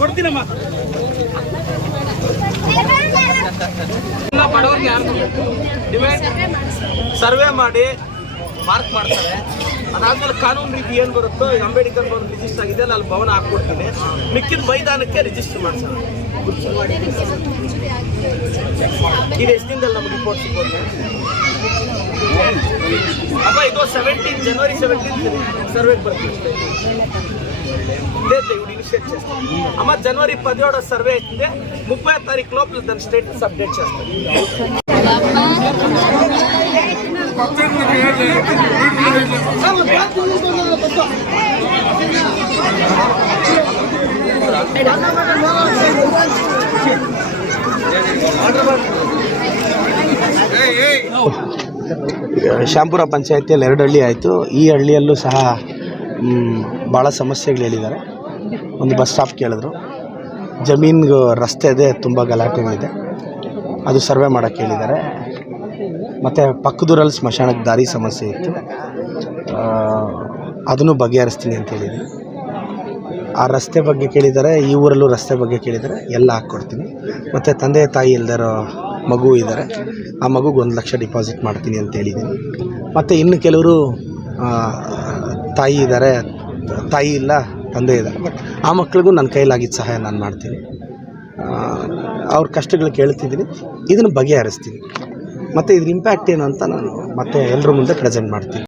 ಕೊಡ್ತೀನಮ್ಮ. ಯಾರು ಸರ್ವೆ ಮಾಡಿ ಮಾರ್ಕ್ ಮಾಡ್ತಾರೆ. ಅದಾದ್ಮೇಲೆ ಕಾನೂನು ರೀತಿ ಏನು ಬರುತ್ತೋ ಈಗ ಅಂಬೇಡ್ಕರ್ ಭವನ ರಿಜಿಸ್ಟರ್ ಆಗಿದೆ ಅಲ್ಲಿ ಭವನ ಹಾಕ್ಕೊಡ್ತೀನಿ ಮಿಕ್ಕಿದ ಮೈದಾನಕ್ಕೆ ರಿಜಿಸ್ಟರ್ ಮಾಡ್ಸೋಣ ಇದು ಎಷ್ಟು ದಿನದಲ್ಲಿ ನಮ್ಗೆ ರಿಪೋರ್ಟ್ ಸಿಗೋದು ಅಪ್ಪ ಇದು ಸೆವೆಂಟೀನ್ ಜನವರಿ ಸೆವೆಂಟೀನ್ ಸರ್ವೆಗೆ ಬರ್ತೀವಿ లేదు ఇవి ఇనిషియేట్ చేస్తాం అమ్మ జనవరి పదిహేడో సర్వే అయితే ముప్పై తారీఖు లోపల దాని స్టేటస్ అప్డేట్ చేస్తాం ಶ್ಯಾಂಪುರ ಪಂಚಾಯತಿಯಲ್ಲಿ ಎರಡು ಹಳ್ಳಿ ಆಯಿತು. ಈ ಹಳ್ಳಿಯಲ್ಲೂ ಸಹ ಭಾಳ ಸಮಸ್ಯೆಗಳು ಹೇಳಿದ್ದಾರೆ. ಒಂದು ಬಸ್ ಸ್ಟಾಪ್ ಕೇಳಿದ್ರು. ಜಮೀನಿಗೆ ರಸ್ತೆ ಇದೆ ತುಂಬ ಗಲಾಟೆಗಳಿದೆ. ಅದು ಸರ್ವೆ ಮಾಡೋಕ್ಕೆ ಹೇಳಿದ್ದಾರೆ. ಮತ್ತು ಪಕ್ಕದೂರಲ್ಲಿ ಸ್ಮಶಾನಕ್ಕೆ ದಾರಿ ಸಮಸ್ಯೆ ಇತ್ತು. ಅದನ್ನು ಬಗೆಹರಿಸ್ತೀನಿ ಅಂತ ಹೇಳಿದ್ದೀನಿ ಆ ರಸ್ತೆ ಬಗ್ಗೆ ಕೇಳಿದ್ದಾರೆ ಈ ಊರಲ್ಲೂ ರಸ್ತೆ ಬಗ್ಗೆ ಕೇಳಿದರೆ ಎಲ್ಲ ಹಾಕ್ಕೊಡ್ತೀನಿ. ಮತ್ತು ತಂದೆ ತಾಯಿ ಇಲ್ದಿರೋ ಮಗು ಇದ್ದಾರೆ. ಆ ಮಗುಗೆ ಒಂದು ಲಕ್ಷ ಡಿಪಾಸಿಟ್ ಮಾಡ್ತೀನಿ ಅಂತ ಹೇಳಿದ್ದೀನಿ. ಮತ್ತು ಇನ್ನು ಕೆಲವರು ತಾಯಿ ಇದ್ದಾರೆ. ತಾಯಿ ಇಲ್ಲ, ತಂದೆ ಇದ್ದಾರೆ. ಬಟ್ ಆ ಮಕ್ಳಿಗೂ ನನ್ನ ಕೈಲಾಗಿದ್ದ ಸಹಾಯ ನಾನು ಮಾಡ್ತೀನಿ. ಅವ್ರ ಕಷ್ಟಗಳು ಕೇಳ್ತಿದ್ದೀನಿ. ಇದನ್ನು ಬಗೆಹರಿಸ್ತೀನಿ. ಮತ್ತು ಇದ್ರ ಇಂಪ್ಯಾಕ್ಟ್ ಏನು ಅಂತ ನಾನು ಮತ್ತೆ ಎಲ್ಲರ ಮುಂದೆ ಪ್ರೆಸೆಂಟ್ ಮಾಡ್ತೀನಿ.